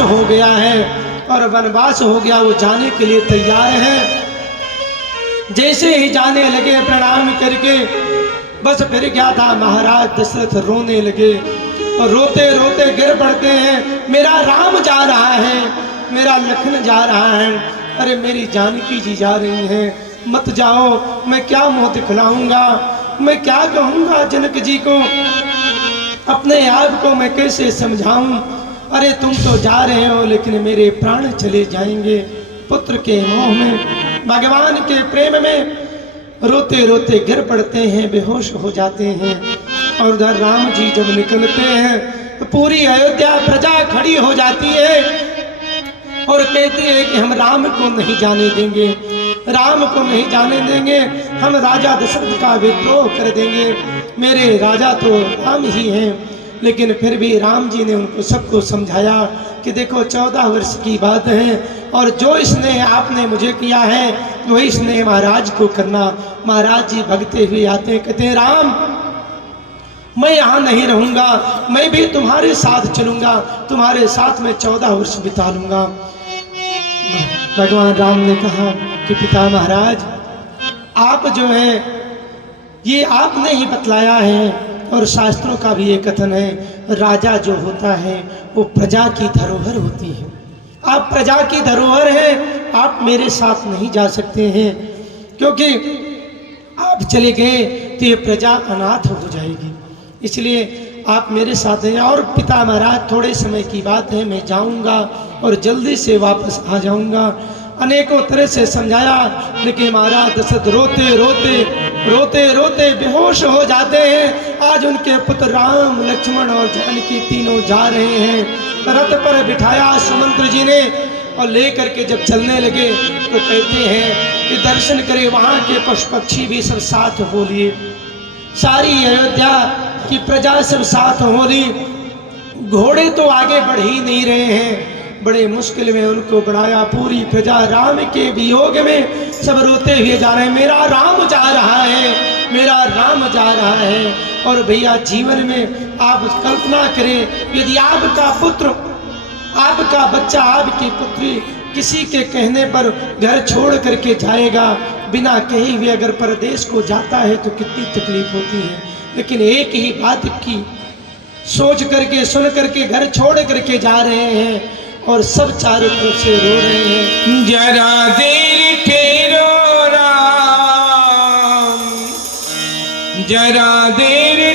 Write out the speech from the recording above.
हो गया है और वनवास हो गया, वो जाने के लिए तैयार है। जैसे ही जाने लगे प्रणाम करके, बस फिर क्या था, महाराज दशरथ रोने लगे और रोते रोते गिर पड़ते हैं। मेरा राम जा रहा है, मेरा लखन जा रहा है, अरे मेरी जानकी जी जा रही हैं, मत जाओ, मैं क्या मुंह दिखलाऊंगा, मैं क्या कहूंगा जनक जी को, अपने आप को मैं कैसे समझाऊं। अरे तुम तो जा रहे हो लेकिन मेरे प्राण चले जाएंगे। पुत्र के मोह में, भगवान के प्रेम में रोते रोते गिर पड़ते हैं, बेहोश हो जाते हैं। और उधर राम जी जब निकलते हैं तो पूरी अयोध्या प्रजा खड़ी हो जाती है और कहती है कि हम राम को नहीं जाने देंगे, राम को नहीं जाने देंगे, हम राजा दशरथ का विद्रोह कर देंगे। मेरे राजा तो राम ही हैं। लेकिन फिर भी राम जी ने उनको सबको समझाया कि देखो 14 वर्ष की बात है और जो स्नेह आपने मुझे किया है वही स्नेह महाराज को करना। महाराज जी भगते हुए आते हैं, कहते हैं राम मैं यहाँ नहीं रहूँगा, मैं भी तुम्हारे साथ चलूँगा, तुम्हारे साथ मैं 14 वर्ष बिता लूँगा। भगवान राम ने कहा कि पिता महाराज आप जो है ये आपने ही बतलाया है और शास्त्रों का भी ये कथन है, राजा जो होता है वो प्रजा की धरोहर होती है। आप प्रजा की धरोहर हैं, आप मेरे साथ नहीं जा सकते हैं, क्योंकि आप चले गए तो ये प्रजा अनाथ हो जाएगी, इसलिए आप मेरे साथ हैं। और पिता महाराज थोड़े समय की बात है, मैं जाऊंगा और जल्दी से वापस आ जाऊंगा। अनेकों तरह से समझाया, लेकिन महाराज दशरथ रोते रोते रोते रोते बेहोश हो जाते हैं। आज उनके पुत्र राम लक्ष्मण और जानकी तीनों जा रहे हैं। रथ पर बिठाया सुमंत्र जी ने और लेकर के जब चलने लगे तो कहते हैं कि दर्शन करे, वहाँ के पशु पक्षी भी सब साथ हो लिए, सारी अयोध्या की प्रजा सब साथ हो ली। घोड़े तो आगे बढ़ ही नहीं रहे हैं, बड़े मुश्किल में उनको बढ़ाया। पूरी प्रजा राम के वियोग में सब रोते हुए जा रहे हैं, मेरा राम जा रहा है, मेरा राम जा रहा है। और भैया जीवन में आप कल्पना करें, यदि आपका पुत्र, आपका बच्चा, आपकी पुत्री किसी के कहने पर घर छोड़ करके जाएगा, बिना कहे हुए अगर परदेश को जाता है तो कितनी तकलीफ होती है। लेकिन एक ही बात की सोच करके सुन करके घर छोड़ करके जा रहे हैं और सब चारों तरफ से रो रहे हैं। जरा देर ठहरो राम, जरा देर